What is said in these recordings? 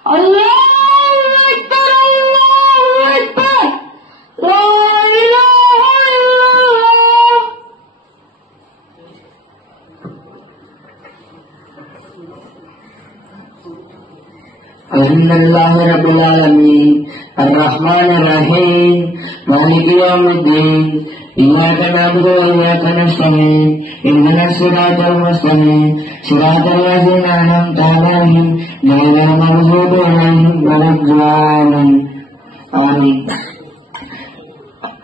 Allahu Akbar, Allahu Akbar, La ilaha illallah. Alhamdulillahi Rabbil Alamin, Ar-Rahmanir Rahim, Maliki Yawmiddin, Iyyaka na'budu wa iyyaka nasta'in, ihdinas siratal mustaqim, siratal ladzina an'amta 'alaihim, ghairil maghdubi 'alaihim waladdallin. Amin.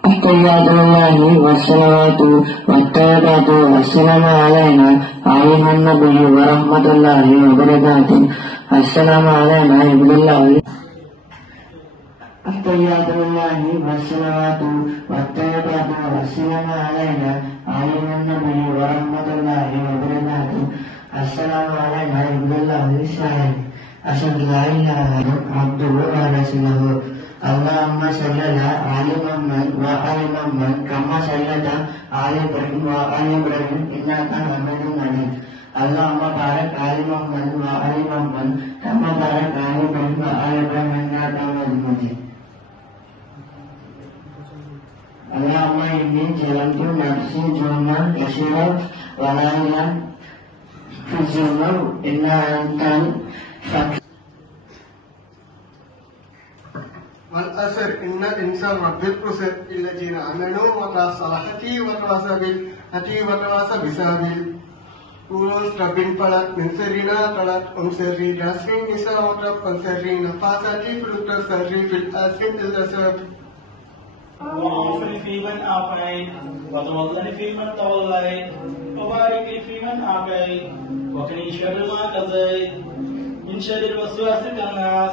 Assalamualaikum warahmatullahi wabarakatuh. Assalamualaikum At-tayyatullahi wassalatu wat-tayyibatu wassalamu alayna ayyuhan nabiyyu wa rahmatullahi wa barakatuh. Assalamu alayna ibadillahi salihin. Asyhadu an la ilaha illallah abduhu wa rasuluhu. Allahumma shalli ala ali Muhammad wa ali Muhammad kama shallaita ala Ibrahim wa ali Ibrahim innaka Hamidum Majid. Allahumma barik ali Muhammad wa ali Muhammad kama barakta ala Ibrahim wa ali Ibrahim innaka Hamidum Majid. Allahumma inni jalantu nafsi zulman katsiran wa la ilaha fi zulman inna antal fakir. wal asr inna insana rabbil kusr illazina amanu wa tasalahati wa tawasabil hati wa tawasabil sabil ulos rabbin palat min sirrina talat sirri dasrin nisa wa rabbin sirri nafasati fil tasarri fil asfin til asab وعافني فيمن عافيت وتولني فيمن توليت وبارك لي فيمن أعطيت وقني شر ما قضيت من شر الوسواس الخناس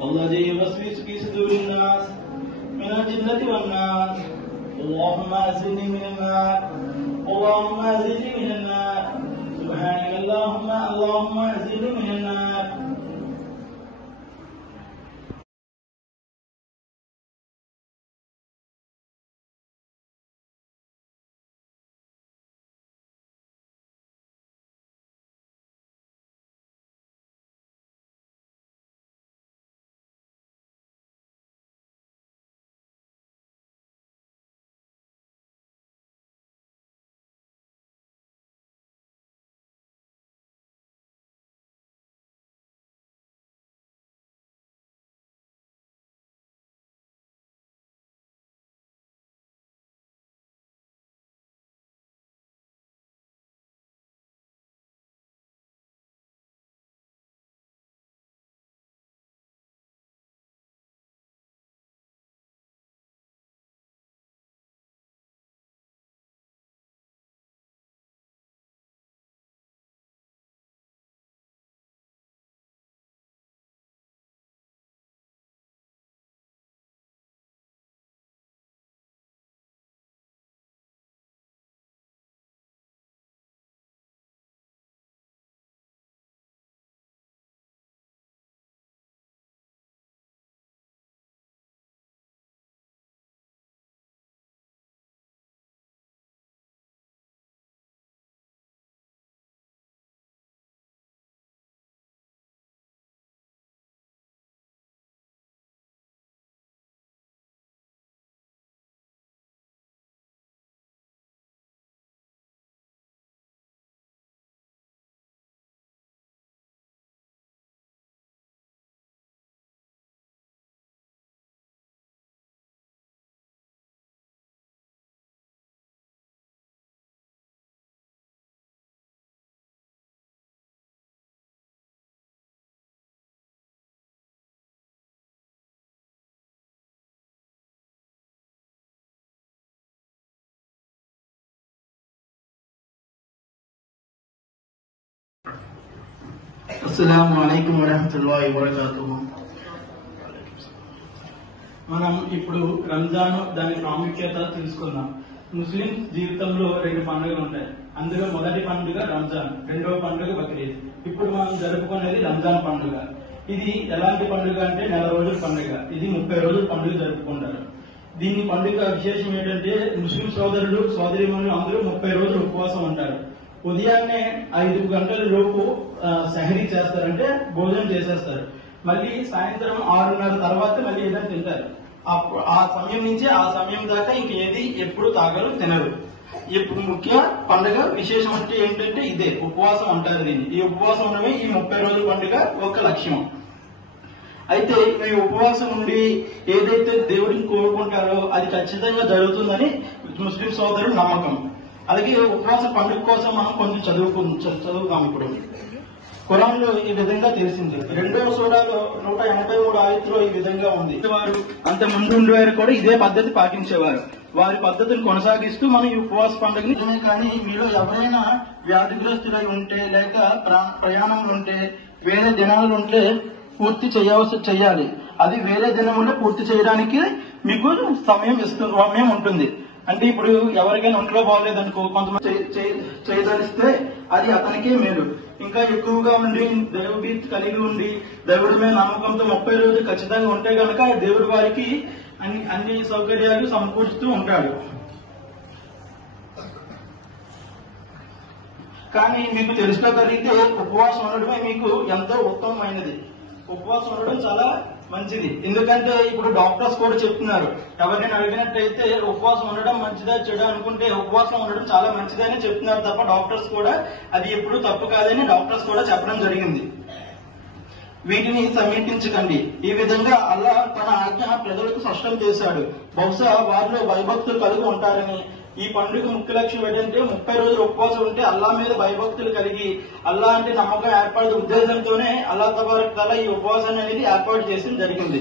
الذي يوسوس في صدور الناس من الجنة والناس. اللهم أعزني من النار اللهم أعزني من النار سبحانك اللهم أعزني من النار. అస్సలాముఅలైకుం వరహ్మతుల్లాహి వబరకాతుహు. మనం ఇప్పుడు రంజాన్ దాని ప్రాముఖ్యత తెలుసుకుందాం. ముస్లిం జీవితంలో 2 పండుగలు ఉంటాయి. అందులో మొదటి పండుగ రంజాన్, రెండవ పండుగ బక్రీద్. ఇప్పుడు మనం జరుపుకునేది రంజాన్ పండుగ. ఇది ఎలాంటి పండుగ అంటే నెల రోజుల పండుగ. ఇది 30 రోజుల పండుగ జరుపుకుంటారు. దీని పండుగ విశేషం ఏంటంటే ముస్లిం సోదరులు సోదరిమణులు అందరూ 30 రోజులు ఉపవాసం ఉంటారు. ఉదయాన్నే 5 గంటల లోపు సహరీ చేస్తారంటే భోజనం చేసేస్తారు. మళ్ళీ సాయంత్రం 6:30 తర్వాత మళ్ళీ ఏదైనా తింటారు. ఆ సమయం నుంచి ఆ సమయం దాకా ఇంక ఏది ఎప్పుడు తాగరు, తినరు. ఇప్పుడు ముఖ్య పండుగ విశేషం అంటే ఏంటంటే ఇదే ఉపవాసం అంటారు దీన్ని. ఈ ఉపవాసం ఉండడమే ఈ 30 రోజుల పండుగ ఒక లక్ష్యం. అయితే ఈ ఉపవాసం ఉండి ఏదైతే దేవుడిని కోరుకుంటారో అది ఖచ్చితంగా జరుగుతుందని ముస్లిం సోదరుల నమ్మకం. అలాగే ఉపవాస పండుగ కోసం మనం కొంచెం చదువుతాం. ఇప్పుడు ఖురాన్లో ఈ విధంగా తెలిసింది. 2వ సూరాలో 183 ఆయతులో ఈ విధంగా ఉంది. వారు అంత ముందు ఉండేవారు కూడా ఇదే పద్ధతి పాటించేవారు. వారి పద్ధతిని కొనసాగిస్తూ మనం ఈ ఉపవాస పండుగని కానీ మీలో ఎవరైనా వ్యాధిగ్రస్తులై ఉంటే లేక ప్రయాణంలో ఉంటే వేరే దినాలు ఉంటే పూర్తి చేయాలి. అది వేరే దినములో పూర్తి చేయడానికి మీకు సమయం ఉంటుంది. అంటే ఇప్పుడు ఎవరికైనా ఒంట్లో బాగోలేదనుకో కొంతమంది చేయదలిస్తే అది అతనికే మేలు. ఇంకా ఎక్కువగా ఉండి దైవభీతి కలిగి ఉండి దేవుడి మీద నమ్మకంతో 30 రోజులు ఖచ్చితంగా ఉంటే కనుక దేవుడి వారికి అన్ని సౌకర్యాలు సమకూరుస్తూ ఉంటాడు. కానీ మీకు తెలుసుకోగలిగితే ఉపవాసం ఉండడమే మీకు ఎంతో ఉత్తమమైనది. ఉపవాసం ఉండడం చాలా మంచిది. ఎందుకంటే ఇప్పుడు డాక్టర్స్ కూడా చెప్తున్నారు. ఎవరినైనా అడిగినట్టయితే ఉపవాసం ఉండడం మంచిదా చెడా అనుకుంటే ఉపవాసం ఉండడం చాలా మంచిదని చెప్తున్నారు తప్ప డాక్టర్స్ కూడా అది ఎప్పుడు తప్పు కాదని డాక్టర్స్ కూడా చెప్పడం జరిగింది. వీటిని సమీపించకండి. ఈ విధంగా అల్లాహ్ తన ఆజ్ఞ ప్రజలకు స్పష్టం చేశాడు. బహుశా వారిలో భయభక్తులు కలిగి ఉంటారని. ఈ పండుగ ముఖ్య లక్ష్యం ఏంటంటే 30 రోజులు ఉపవాసం ఉంటే అల్లా మీద భయభక్తులు కలిగి అల్లా అంటే నమ్మకం ఏర్పడే ఉద్దేశంతోనే అల్లాహ్ తబారక్ తఆలా ఈ ఉపవాసాన్ని అనేది ఏర్పాటు చేసి జరిగింది.